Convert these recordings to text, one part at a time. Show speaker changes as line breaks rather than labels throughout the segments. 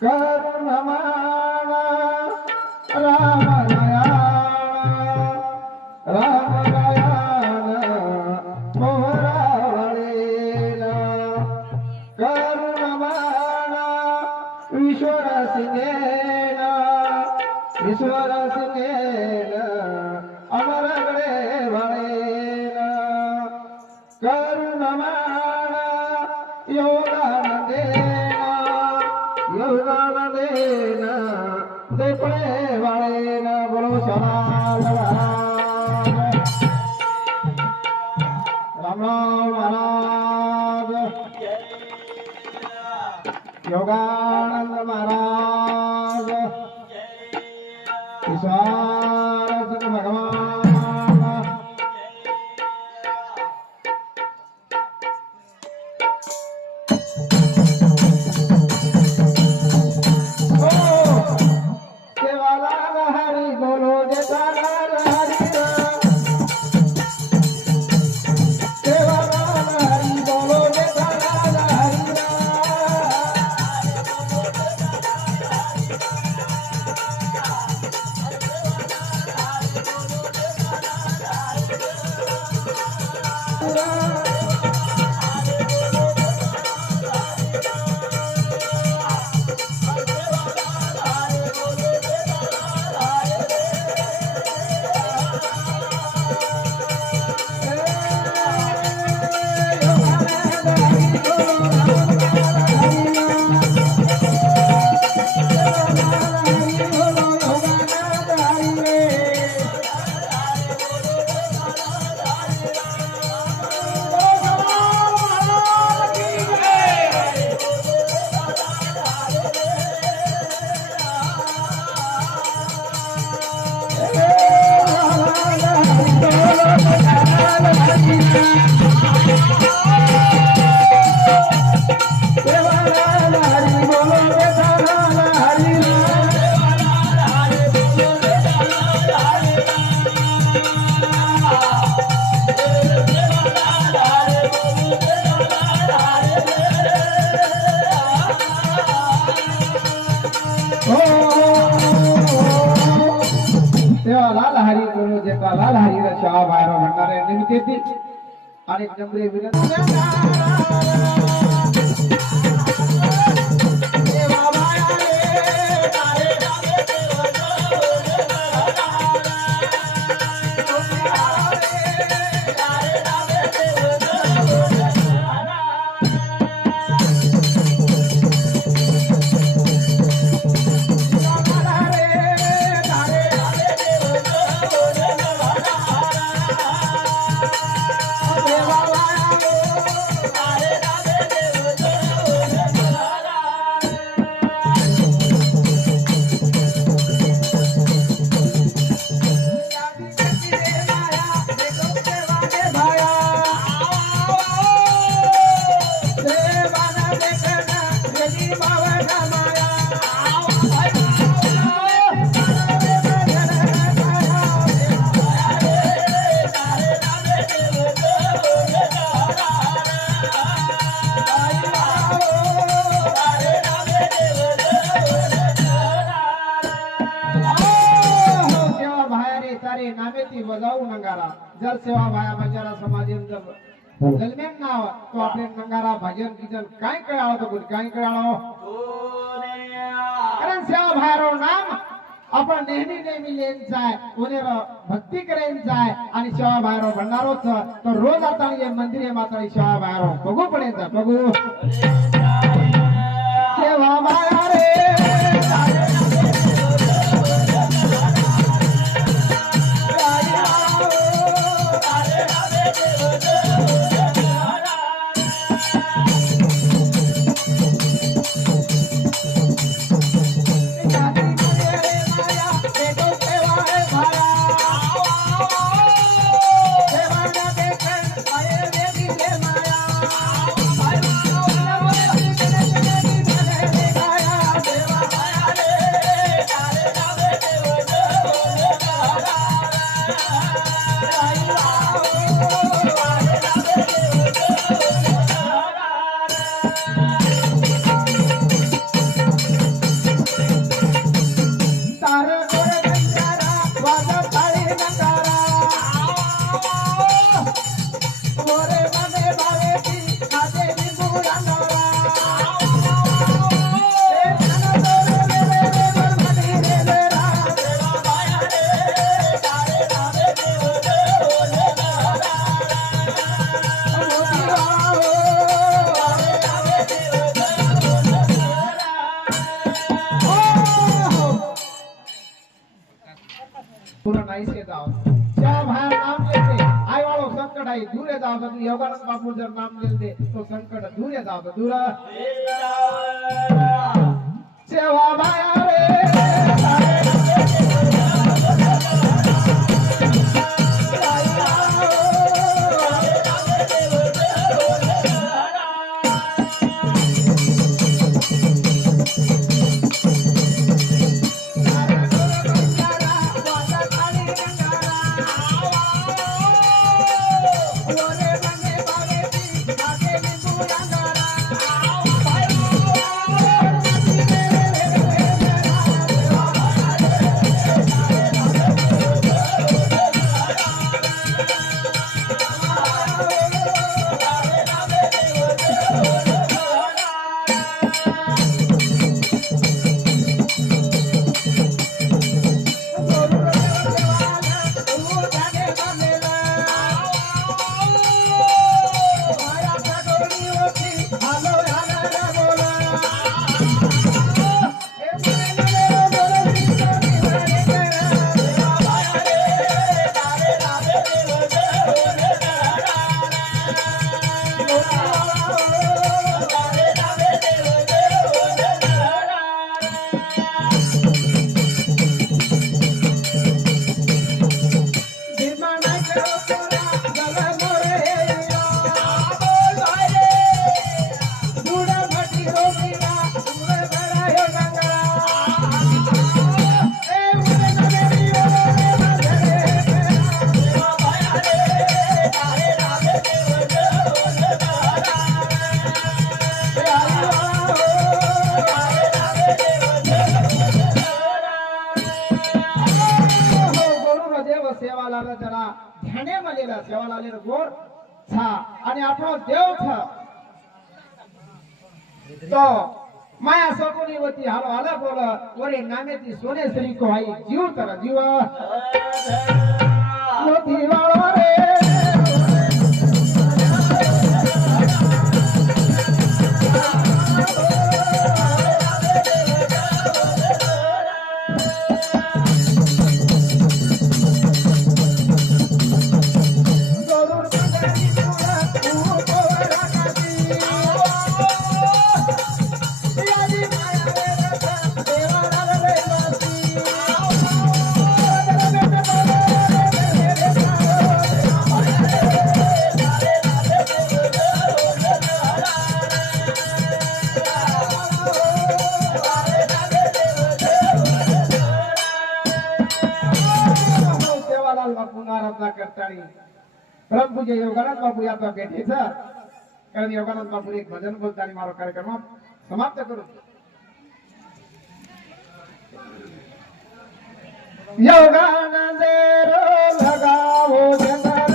Karanamaya. Ram Maharaj. लाल हरी गुरु जेका लाल हरी शाह बाहेर म्हणणारे निमित्त आणि नम्र विनंती बाहेर नामे ती बजाऊ नंगारा. जर सेवा भाया बजारा समाज जलमेन नाव तो आपले नंगारा भजन कीर्तन काय कळावं तो बोल काय कळावं? कारण सेवा बाहेर नाम आपण नेहमी नेहमी लेनचा उनेर भक्ती करायचा आहे आणि सेवा बाहेर भंडारोच तर रोज आता ये मंदिर मात्र सेवा बाहेर बघू पडेल बघू. सेवा बाहेर संकट सेवा बाया નામ લેલા સેવાલાલી નો ગોર છા અને આપણો દેવ છ તો માયા સોકોની વતી હાલો હાલો બોલો. ઓરે નામેથી સોને શ્રી કો આઈ જીવ તર જીવા. મોતી વાળો રે. परमपूज्य योगानंद बापू आता भेटे छ कारण योगानंद बापू एक भजन बोलतानी मारो कार्यक्रम समाप्त करू. योगानंद रो लगावो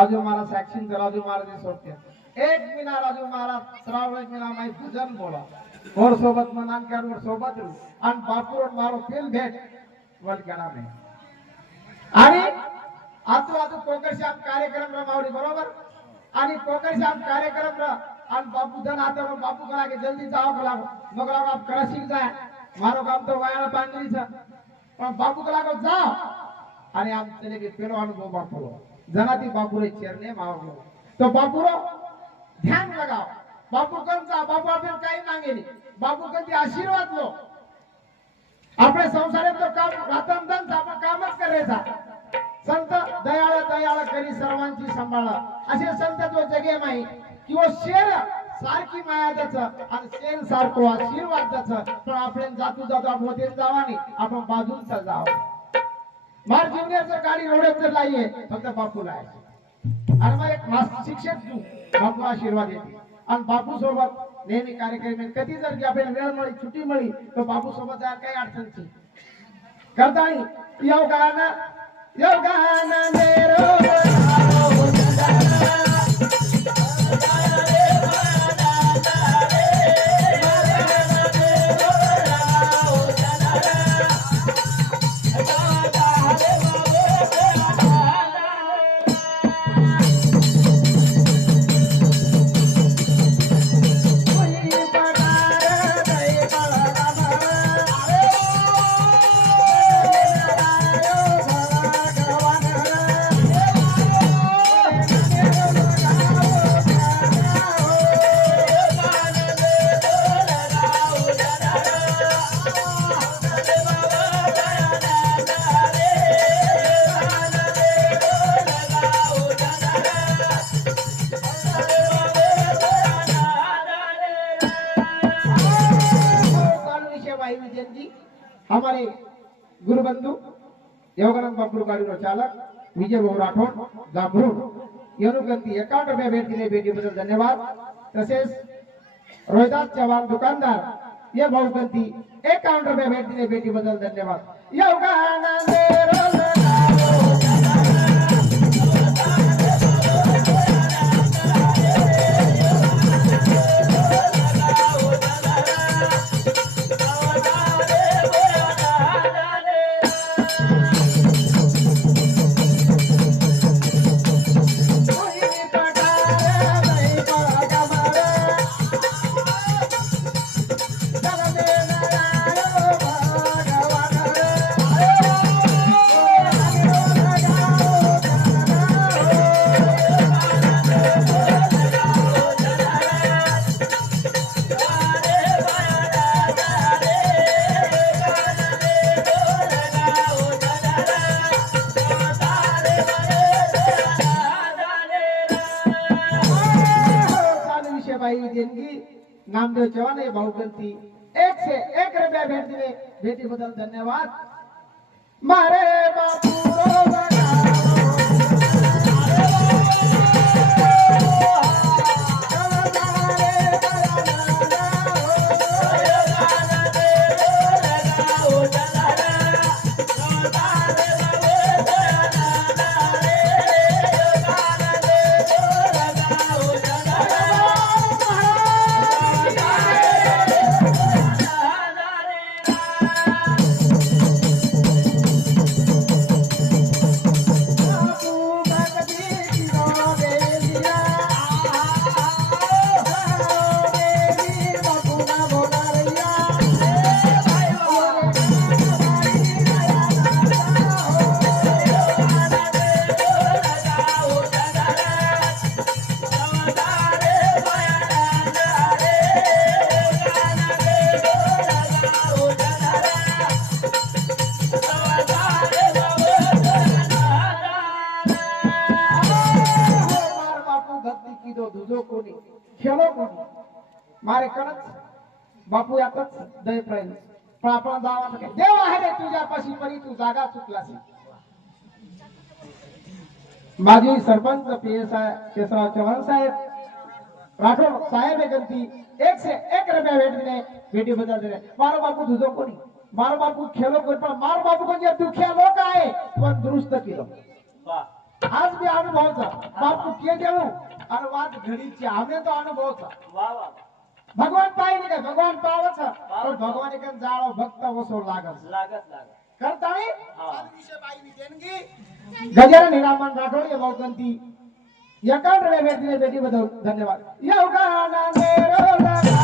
राजू महाराज साक्षींचं राजू महाराज सोडते एक मिना राजू महाराज श्रावण मिना माहीत भजन बोला. और सोबत मनान कर और सोबत आणि बापूर मारो तेल भेट. वल केला नाही. आणि आजू आजू पोकरश्याम कार्यक्रम रमावडी बरोबर? आणि पोकरश्याम कार्यक्रम र आणि बापू धन आता मग बापू करा के जल्दी जाओ कला मग लाग आप करा शिक जाय. मारो काम तो वायाला पांढरी छ पण बापू कला को जाओ. आणि आम चले के पेलो अनुभव बापूरो जनाती बापूरे चरणे मावलो तो बापूरो ध्यान लगाओ बापू कंचा बापू आपण काही मागेली बापू कंची आशीर्वाद लो આપણે સંસારે તો કામ રાતંદન आपण कामच करायचा संत दयाळ दयाळ करी सर्वांची सांभाळ असे संत तो जगे माई किंवा शेर सारखी माया त्याच आणि शेर सारखो आशीर्वाद त्याच पण आपण जातू जातो आपण होते जावानी आपण बाजून जाव मार जीवनाचं गाडी एवढ्यात तर नाहीये फक्त बापूला आहे आणि मग एक शिक्षक बापू आशीर्वाद येते. आणि बापू सोबत नेहमी कार्यक्रम कधी जर आपल्याला वेळ मिळी सुट्टी मिळी तर बापू सोबत जायला काही अडचणची करता योगाना योगाना नेरो जी हमारे गुरु बंधु योगानंद बापू गाड़ी चालक विजय भाऊ राठोड जांभरूड येणूकंती एकावन्न रुपया भेट दिली भेटीबद्दल धन्यवाद। तसेच रोहिदास चव्हाण दुकानदार या भाऊकंती एकावन्न रुपया भेट दिली भेटीबद्दल धन्यवाद। योगानंद। चालू विषय बाई देणगी नामदेव चव्हाण हे भाऊकंती एक से एक रुपया भेट दिले भेटीबद्दल धन्यवाद मारे बापू यातच दय प्रेम पण आपण दावा देव आहे रे तुझ्यापाशी परी तू जागा चुकलास. माजी sarpanch P S I Keshavrao Chavan साहेब राठोड साहेब गंती एक से एक रुपया भेट दिले भेटी बदल दिले. मारो बापू तुझो कोणी? मारो बापू खेलो कोणी? पण मारो बापू म्हणजे दुख्या लोक आहे. पण दुरुस्त केलं. आज मी अनुभवचा. बापू के देऊ? आणि वाद घडीची. आम्ही तो अनुभवचा. भगवान पाहिजे काय भगवान पावच पण भगवान एक जाळो भक्त वसो लागत करताय गजानन हिरामन राठोड या भाऊकंती एकावन्न रुपये भेट दिले भेटी बदल. धन्यवाद. योगानंदे रोला.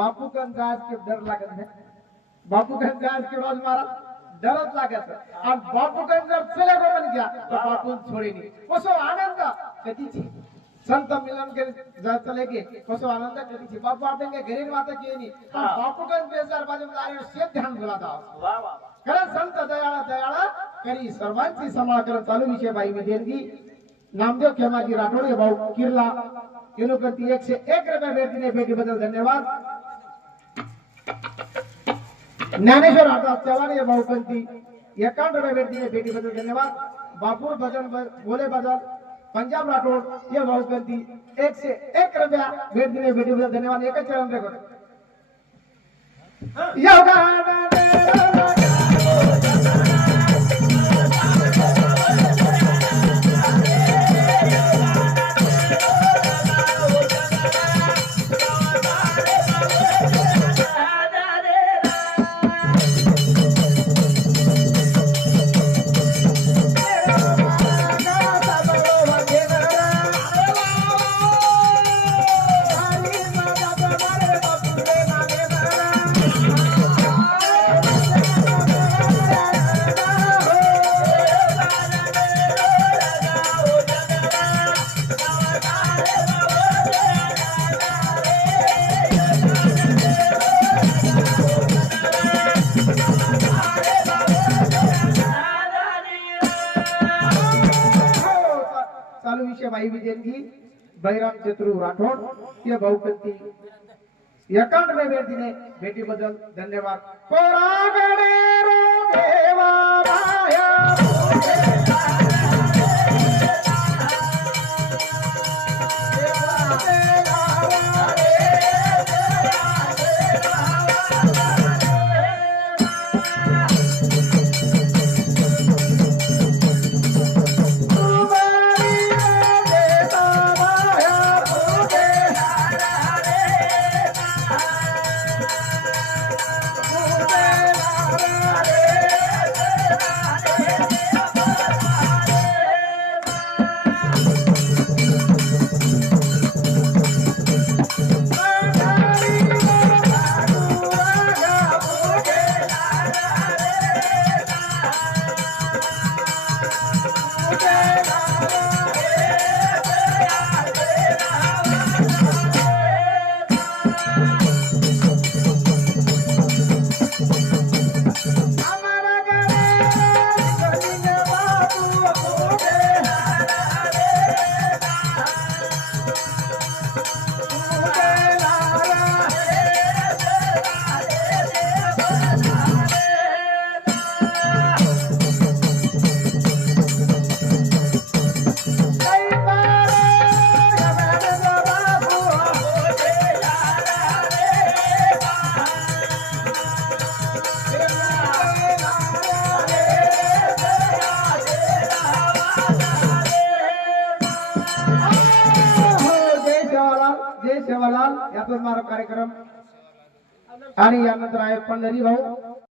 बापू कन जाज के डर लागत है बापू कन जाज के रोज मारा डरच लागत आणि बापू कन जर चले गो म्हण घ्या तर बापू छोडीनी कसो आनंद? कधीची? संत मिलन के जा चले गे. कसो आनंद? कधीची? बापू आपण के घरी माता की नाही. पण बापू कन बेजार बाजू आरे शेत ध्यान बोला दा
वा वा
खरं संत दयाळा दयाळा करी सर्वांची समाकरण चालू विषय बाई मी देणगी. नामदेव खेमाजी राठोड भाऊ किर्ला. युनिवर्सिटी एकशे एक रुपये भेटीने भेटी बद्दल धन्यवाद. ज्ञानेश्वर आता चव्हाण हे भाऊ कंती एकावन्न रुपये भेटीने भेटी बद्दल धन्यवाद. बापूर भजन ब- बोले बदल पंजाब राठोड हे भाऊ कंती एकशे एक रुपया भेट दिले भेटी बद्दल धन्यवाद. एकच चरण रेकॉर्ड. चालू विषय बाई विजयंती बैराम चतुर राठोड ते भाऊपंती एकावन्न रुपये भेटीबद्दल दिले धन्यवाद पोरागडे रो देवा आणि यानंतर आहे पंढरी भाऊ